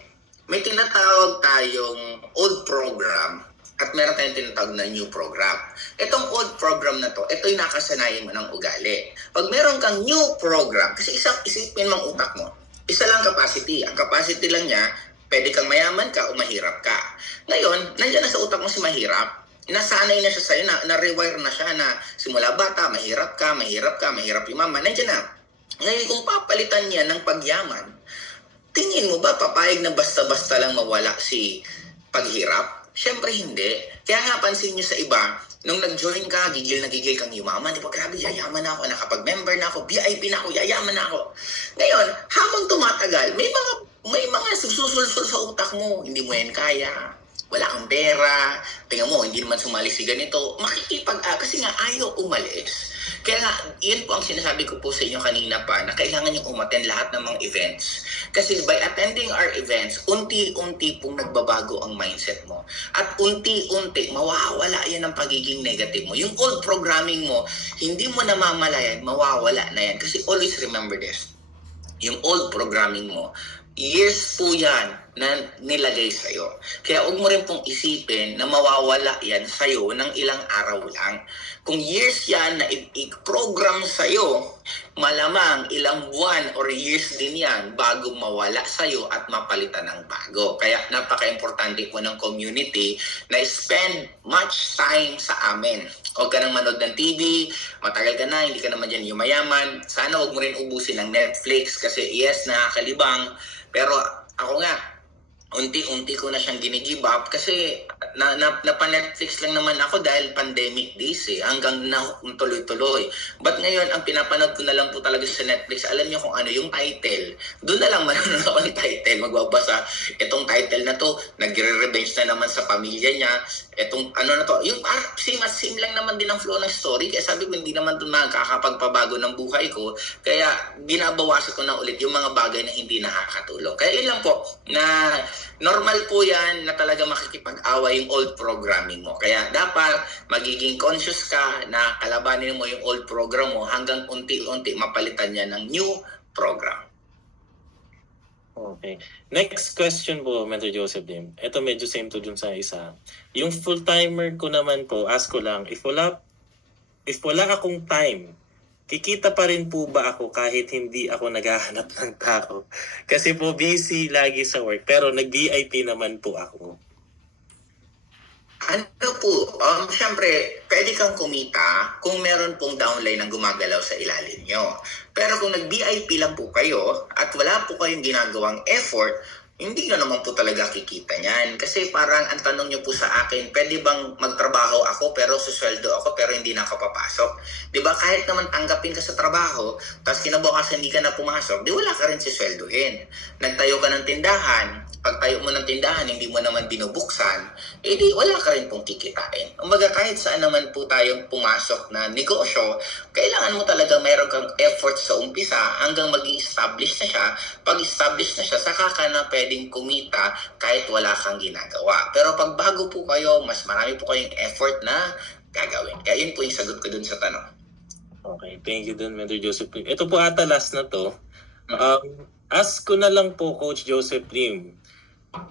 May tinatawag tayong old program at meron tayong tinatawag na new program. Itong old program na to, ito yung nakasanayan mo ng ugali. Pag meron kang new program, kasi isipin mong utak mo, isa lang capacity. Ang capacity lang niya, pwede kang mayaman ka o mahirap ka. Ngayon, nandiyan na sa utak mo si mahirap, nasanay na siya sa'yo, na-rewire na siya na simula bata, mahirap yumaman, nandiyan na. Ngayon, kung papalitan niya ng pagyaman, tingin mo ba papayag na basta-basta lang mawala si paghirap? Siyempre hindi. Kaya nga pansin nyo sa iba, nung nag-join ka, gigil na gigil kang yumaman, di ba grabe, yayaman na ako, nakapag-member na ako, VIP na ako, yayaman na ako. Ngayon, habang tumatagal, may mga susulsul sa utak mo, hindi mo yan kaya, wala kang pera, tingnan mo, hindi naman sumali si ganito, kasi nga ayaw umalis. Kaya nga, yun po ang sinasabi ko po sa inyo kanina pa, na kailangan nyo umattend lahat ng mga events. Kasi by attending our events, unti-unti pong nagbabago ang mindset mo. At unti-unti, mawawala yan ang pagiging negative mo. Yung old programming mo, hindi mo namamalayan, mawawala na yan. Kasi always remember this, yung old programming mo, years po yan na nilagay sa'yo. Kaya huwag mo rin pong isipin na mawawala yan sa'yo ng ilang araw lang. Kung years yan na i-program sa'yo, malamang ilang buwan or years din yan bago mawala sa'yo at mapalitan ng bago. Kaya napaka-importante po ng community na spend much time sa amin. Huwag ka nang manood ng TV, matagal ka na, hindi ka naman dyan yumayaman. Sana huwag mo rin ubusin ng Netflix kasi yes, nakakalibang. Pero ako nga, unti-unti ko na siyang ginigive up kasi napa-Netflix lang naman ako dahil pandemic days hanggang na tuloy-tuloy. But ngayon, ang pinapanood ko na lang po talaga sa Netflix, alam niyo kung ano yung title. Doon na lang manonood ako ng title, magbabasa. Itong title na to, nagre-revenge na naman sa pamilya niya. Itong ano na to, yung same lang naman din ang flow ng story. Kaya sabi ko, hindi naman ito makakapagpabago ng buhay ko. Kaya binabawasan ko na ulit yung mga bagay na hindi nakakatulong. Kaya yun lang po, na normal po yan na talaga makikipag-away yung old programming mo. Kaya dapat magiging conscious ka na kalabanin mo yung old program mo hanggang unti-unti mapalitan niya ng new program. Okay. Next question po, Mentor Joseph Lim. Ito medyo same to dun sa isa. Yung full-timer ko naman po, ask ko lang, if wala akong time, kikita pa rin po ba ako kahit hindi ako naghahanap ng tao? Kasi po busy lagi sa work, pero nag-VIP naman po ako. Ano po, syempre, pwede kang kumita kung meron pong downline na gumagalaw sa ilalim nyo. Pero kung nag-VIP lang po kayo at wala po kayong ginagawang effort, hindi na naman po talaga kikita niyan. Kasi parang ang tanong niyo po sa akin, pwede bang magtrabaho ako pero susweldo ako pero hindi na ako papasok? Diba kahit naman tanggapin ka sa trabaho, tapos kinabukasan hindi ka na pumasok, di wala ka rin susweldohin. Nagtayo ka ng tindahan, pagtayo mo ng tindahan, hindi mo naman binubuksan, di wala ka rin pong kikitain. Umaga kahit saan naman po tayong pumasok na negosyo, kailangan mo talaga mayroon kang effort sa umpisa hanggang maging established na siya. Pag established na siya, saka ka na pwedeng kumita kahit wala kang ginagawa. Pero pag bago po kayo, mas marami po kayong effort na gagawin. Kaya yun po yung sagot ko dun sa tanong. Okay, thank you dun, Mentor Joseph Lim. Ito po ata last na to. Ask ko na lang po, Coach Joseph Lim.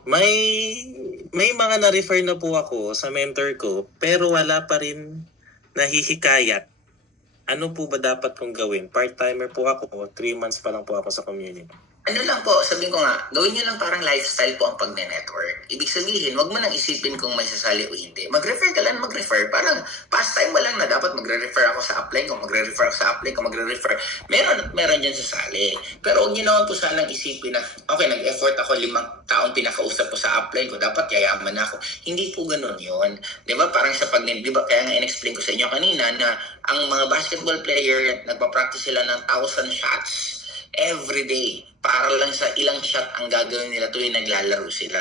May mga na-refer na po ako sa mentor ko pero wala pa rin nahihikayat. Ano po ba dapat kong gawin? Part-timer po ako, 3 months pa lang po ako sa community. Ano lang po, sabihin ko nga, gawin nyo lang parang lifestyle po ang pag-network. Ibig sabihin, wag mo nang isipin kung may sasali o hindi. Mag-refer ka lang, mag-refer. Parang pastime mo lang na dapat magre-refer ako sa upline ko, magre-refer ako sa upline ko, magre-refer. Meron dyan sasali. Pero huwag nyo naman po sanang isipin na, okay, nag-effort ako 5 taong pinakausap ko sa upline ko, dapat yayaman na ako. Hindi po ganun yun. Diba? Parang sa diba? Kaya nga in-explain ko sa inyo kanina na ang mga basketball player, nagpa-practice sila ng 1,000 shots. every day. Para lang sa ilang shot ang gagawin nila tuwing naglalaro sila.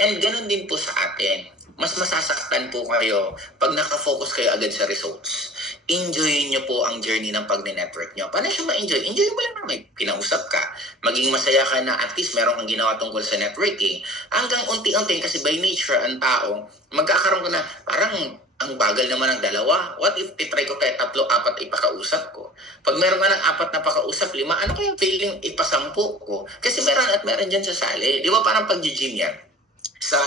And ganun din po sa atin. Mas masasaktan po kayo pag nakafocus kayo agad sa results. Enjoy nyo po ang journey ng pag-network nyo. Paano siya ma-enjoy? Enjoy mo lang na may kinausap ka. Maging masaya ka na at least meron kang ginawa tungkol sa networking. Hanggang unti-unti kasi by nature ang tao, magkakaroon ko na parang ang bagal naman ng dalawa. What if titry ko kaya 3, 4 ipakausap ko? Pag meron ka ng 4 na pakausap, 5, ano kaya feeling ipasampu ko? Kasi meron at meron dyan sa sali. Di ba parang pag-gym yan?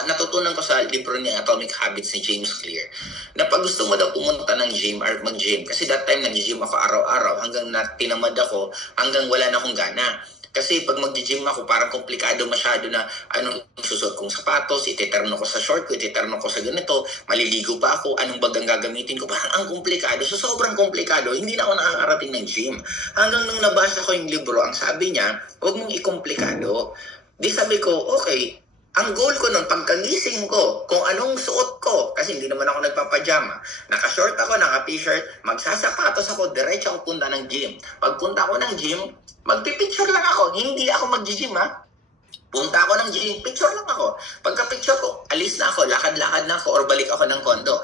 Natutunan ko sa libro ni Atomic Habits ni James Clear na pag gusto mo daw pumunta ng gym or mag-gym, kasi that time nag-gym ako araw-araw hanggang tinamad ako, hanggang wala na akong gana. Kasi pag mag-gym ako, parang komplikado masyado na anong susuot kong sapatos, ititerno ko sa short ko, ititerno ko sa ganito, maliligo pa ako, anong bagang gagamitin ko, parang ang komplikado. So sobrang komplikado, hindi na ako nakakarating ng gym. Hanggang nung nabasa ko yung libro, ang sabi niya, huwag mong ikomplikado. Di sabi ko, okay, ang goal ko nun, pagkagising ko, kung anong suot ko, kasi hindi naman ako nagpapajama, naka-short ako, naka-t-shirt, magsasapatos ako, diretso ako punta ng gym. Pagpunta ako ng gym, magpipicture lang ako. Hindi ako mag-gym, ha? Punta ako ng gym, picture lang ako. Pagka-picture ko, alis na ako, lakad-lakad na ako, or balik ako ng kondo.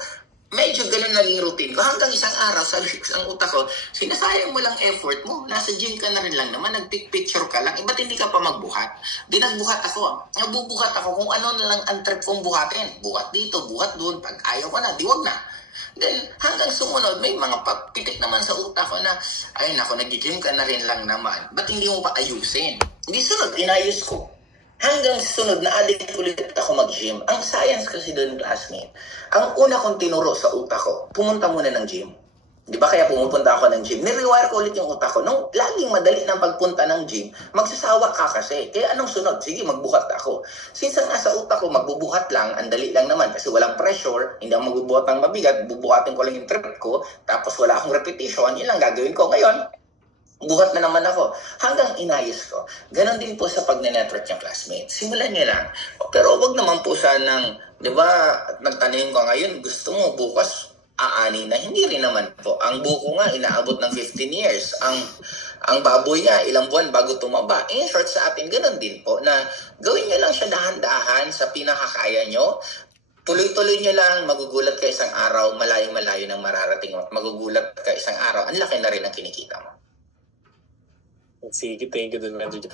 Medyo ganun naging routine ko. Hanggang isang araw, sabi ko ang utak ko, sinasayang mo lang effort mo. Nasa gym ka na rin lang naman, nag-picture ka lang. Ba't hindi ka pa magbuhat? Di nagbuhat ako. Nagbubuhat ako kung ano na lang ang trip kong buhatin. Buhat dito, buhat doon. Pag ayaw ko na, di wag na. Then, hanggang sumunod, may mga pitik naman sa utak ko na, ay nako, nag-gym ka na rin lang naman. Ba't hindi mo pa ayusin? Hindi sunod, inayos ko. Hanggang sunod, na-addict ulit ako mag-gym. Ang science kasi doon, classmate, ang una kong tinuro sa utak ko, pumunta muna ng gym. Di ba kaya pumupunta ako ng gym? Nirewire ko ulit yung utak ko. Nung laging madali ng pagpunta ng gym, magsasawa ka kasi. Kaya anong sunod? Sige, magbuhat ako. Since nga sa utak ko, magbubuhat lang, ang dali lang naman kasi walang pressure, hindi ako magbubuhat ng mabigat, bubuhatin ko lang yung trip ko, tapos wala akong repetition, yun lang gagawin ko. Ngayon, buhat na naman ako. Hanggang inayos ko. Ganon din po sa pag-network ng classmate. Simulan nyo lang. Pero wag naman po sanang, di ba, nagtanim ka ngayon, gusto mo bukas, aani na, hindi rin naman po. Ang buko nga, inaabot ng 15 years. Ang baboy nga, ilang buwan bago tumaba. In short, sa atin, ganun din po, na gawin nyo lang siya dahan-dahan sa pinakakaya nyo. Tuloy-tuloy nyo lang, magugulat ka isang araw, malayo-malayo nang mararating mo. Magugulat ka isang araw, ang laki na rin ang kinikita mo. Sige, thank you din, Medyo.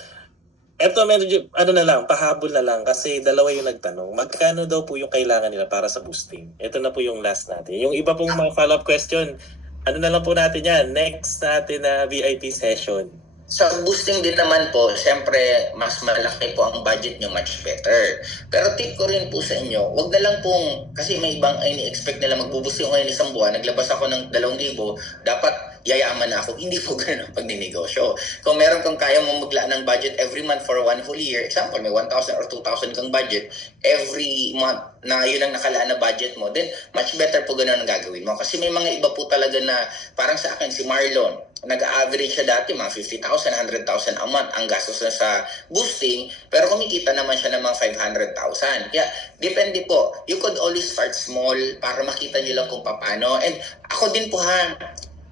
Eto, medyo, ano na lang, pahabol na lang kasi dalawa yung nagtanong. Magkano daw po yung kailangan nila para sa boosting? Ito na po yung last natin. Yung iba pong mga follow-up question, ano na lang po natin yan? Next natin na VIP session. Sa boosting din naman po, siyempre, mas malaki po ang budget nyo, much better. Pero tip ko rin po sa inyo, wag na lang pong, kasi may ibang ini-expect nila magbuboosting ko ngayon isang buwan, naglabas ako ng 2,000, dapat yayaman na ako. Hindi po ganun ang pagninegosyo. Kung meron kang kaya mo maglaan ng budget every month for 1 full year, example, may 1,000 or 2,000 kang budget, every month na yun ang nakalaan na budget mo, then much better po ganun ang gagawin mo. Kasi may mga iba po talaga na, parang sa akin, si Marlon, nag-average siya dati mga 50,000, 100,000 a month ang gastos na sa boosting, pero kumikita naman siya ng mga 500,000. Kaya, depende po. You could always start small para makita nyo lang kung paano. And ako din po ha,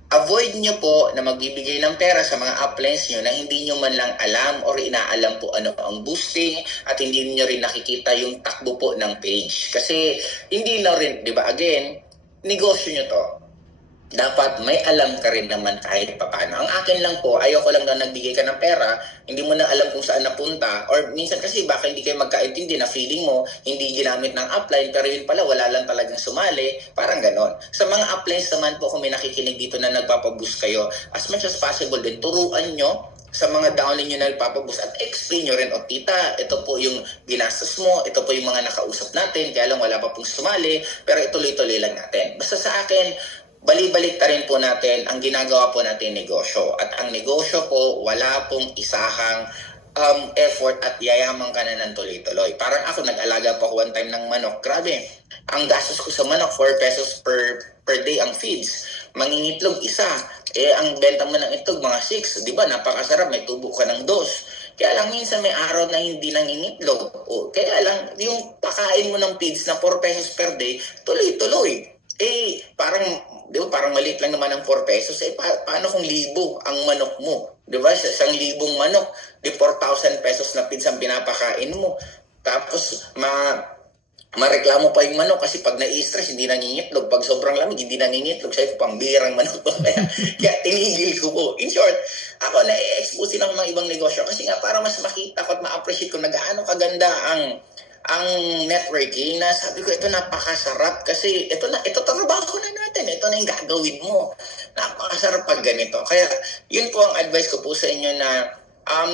avoid nyo po na magbibigay ng pera sa mga uplines nyo na hindi nyo man lang alam or inaalam po ano ang boosting at hindi nyo rin nakikita yung takbo po ng page. Kasi hindi na rin, di ba, again, negosyo nyo to. Dapat may alam ka rin naman kahit paano. Ang akin lang po, ayoko lang na nagbigay ka ng pera, hindi mo na alam kung saan napunta. Or minsan kasi baka hindi kayo magkaintindi na feeling mo, hindi ginamit ng upline, pero yun pala, wala lang talagang sumali. Parang ganon. Sa mga uplines naman po, kung may nakikinig dito na nagpapaboost kayo, as much as possible din, turuan nyo sa mga downline nyo na nagpapaboost at explain nyo rin, o tita, ito po yung ginastos mo, ito po yung mga nakausap natin, kaya lang wala pa pong sumali, pero ituloy-tuloy lang natin. Basta sa akin, balik-balik ta rin po natin ang ginagawa po natin negosyo. At ang negosyo po, wala pong isahang effort at yayaman ka na ng tuloy-tuloy. Parang ako, nag-alaga po ako one time ng manok. Grabe, ang gastos ko sa manok, 4 pesos per day ang feeds. Mangingitlog, isa. Ang benta mo ng itlog, mga 6. Diba, napakasarap, may tubo ka ng 2. Kaya lang minsan may araw na hindi nangingitlog. Kaya lang, yung pakain mo ng feeds na 4 pesos per day, tuloy-tuloy. Parang, di ba, parang maliit lang naman ang 4 pesos. Paano kung 1,000 ang manok mo? Di ba? Sa 1,000 manok, di 4,000 pesos na pizza ang pinapakain mo. Tapos, mareklamo pa yung manok kasi pag nai-stress, hindi nangingitlog. Pag sobrang lamig, hindi nangingitlog. Sabi ko, pambirang manok to. Kaya tinigil ko po. In short, ako na-expose din ako ng ibang negosyo kasi nga para mas makita ko at ma-appreciate ko na gaano kaganda ang networking na sabi ko, ito napakasarap kasi ito trabaho na natin. Ito na yung gagawin mo. Napakasarap pag ganito. Kaya yun po ang advice ko po sa inyo na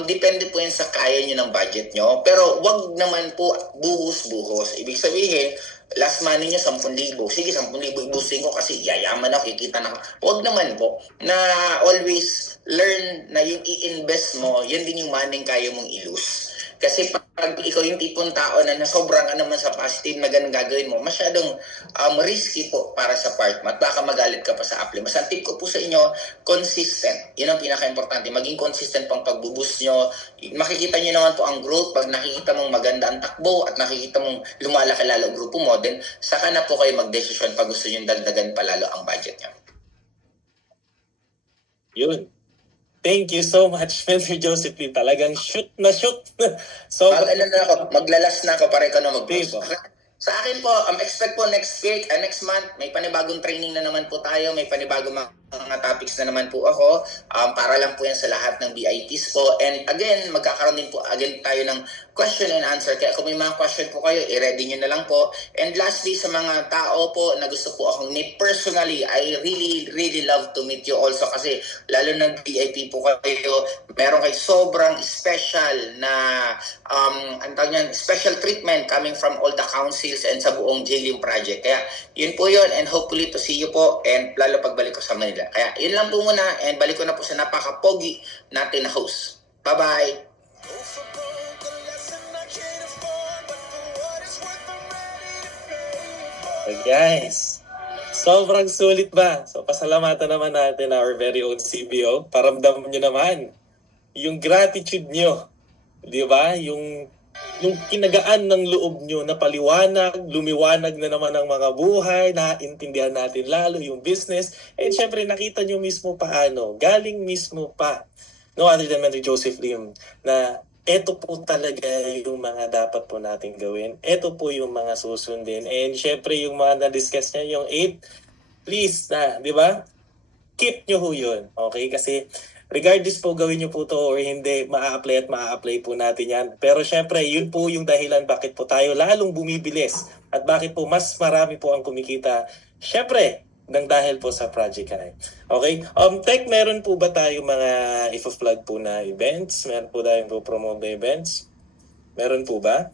depende po yan sa kaya nyo ng budget nyo. Pero wag naman po buhos-buhos. Ibig sabihin, last money nyo 10,000. Sige, 10,000 ibusin ko kasi yayaman ako, kikita na ako. Wag naman po na always learn na yung i-invest mo, yan din yung money kaya mong i-lose. Kasi pag ikaw yung tipong tao na nasobrang ka naman sa positive na ganun gagawin mo, masyadong risky po para sa part mo at baka magalit ka pa sa Apple. Mas ang tip ko po sa inyo, consistent. Yun ang pinaka-importante. Maging consistent pang pagbuboost nyo. Makikita nyo naman po ang growth pag nakikita mong maganda ang takbo at nakikita mong lumalaki lalo ang grupo mo, then saka na po kayo mag-decision pag gusto nyo dagdagan palalo ang budget nyo. Yun. Thank you so much, Mentor Josephine. Talagang shoot na shoot. So, maglalas na ako para ikaw na mag-post. Sa akin po, expect po next week, next month, may panibagong training na naman po tayo, may panibagong mga topics na naman po ako, para lang po yan sa lahat ng VIPs po. And again, magkakaroon din po again tayo ng question and answer. Kaya kung may mga question po kayo, i-ready nyo na lang po. And lastly, sa mga tao po na gusto po akong meet personally, I really love to meet you also kasi lalo ng VIP po kayo, meron kayo sobrang special na special treatment coming from all the councils and sa buong Jillian Project. Kaya yun po yun, and hopefully to see you po, and lalo pagbalik ko sa Manila. Kaya yun lang po muna, and balik ko na po sa napaka-pogi natin na host. Bye-bye! Hey guys, sobrang sulit ba? So pasalamatan naman natin our very own CBO. Paramdaman nyo naman yung gratitude nyo. Di ba? Yung kinagaan ng loob nyo na paliwanag, lumiwanag na naman ang mga buhay, naintindihan natin lalo yung business. And syempre nakita nyo mismo paano, galing mismo pa, no other than Mentor Joseph Lim, na eto po talaga yung mga dapat po natin gawin. Eto po yung mga susundin. And syempre yung mga na-discuss niya, yung 8, please na, di ba? Keep nyo ho yun. Okay? Kasi regardless po gawin nyo po to or hindi, maa-apply po natin yan. Pero syempre, yun po yung dahilan bakit po tayo lalong bumibilis at bakit po mas marami po ang kumikita. Syempre, nang dahil po sa Project Eye. Okay? Tech, meron po ba tayo mga i-flag po na events? Meron po tayong po promote na events? Meron po ba?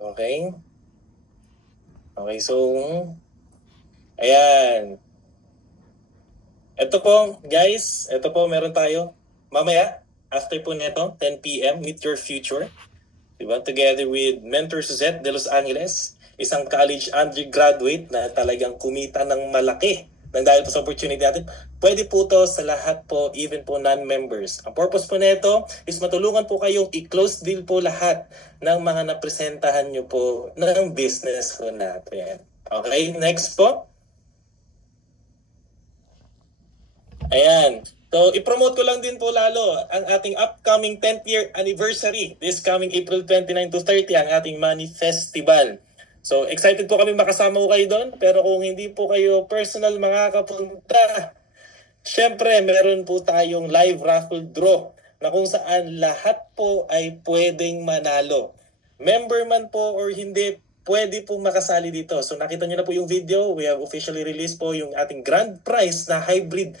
Okay? Okay, so ayan. Ito po, guys. Ito po, meron tayo. Mamaya, after po nito, 10 p.m., Meet Your Future. Diba? Together with Mentor Suzette de Los Angeles, isang college undergraduate na talagang kumita ng malaki nang dahil po sa opportunity natin. Pwede po to sa lahat po, even po non-members. Ang purpose po nito is matulungan po kayong i-close deal po lahat ng mga napresentahan nyo po ng business po natin. Okay, next po. Ayan. So, i-promote ko lang din po lalo ang ating upcoming 10th year anniversary. This coming April 29 to 30, ang ating Money Festival. So, excited po kami makasama ko kayo doon. Pero kung hindi po kayo personal makakapunta, syempre, meron po tayong live raffle draw na kung saan lahat po ay pwedeng manalo. Member man po or hindi, pwede po makasali dito. So, nakita nyo na po yung video. We have officially released po yung ating grand prize na hybrid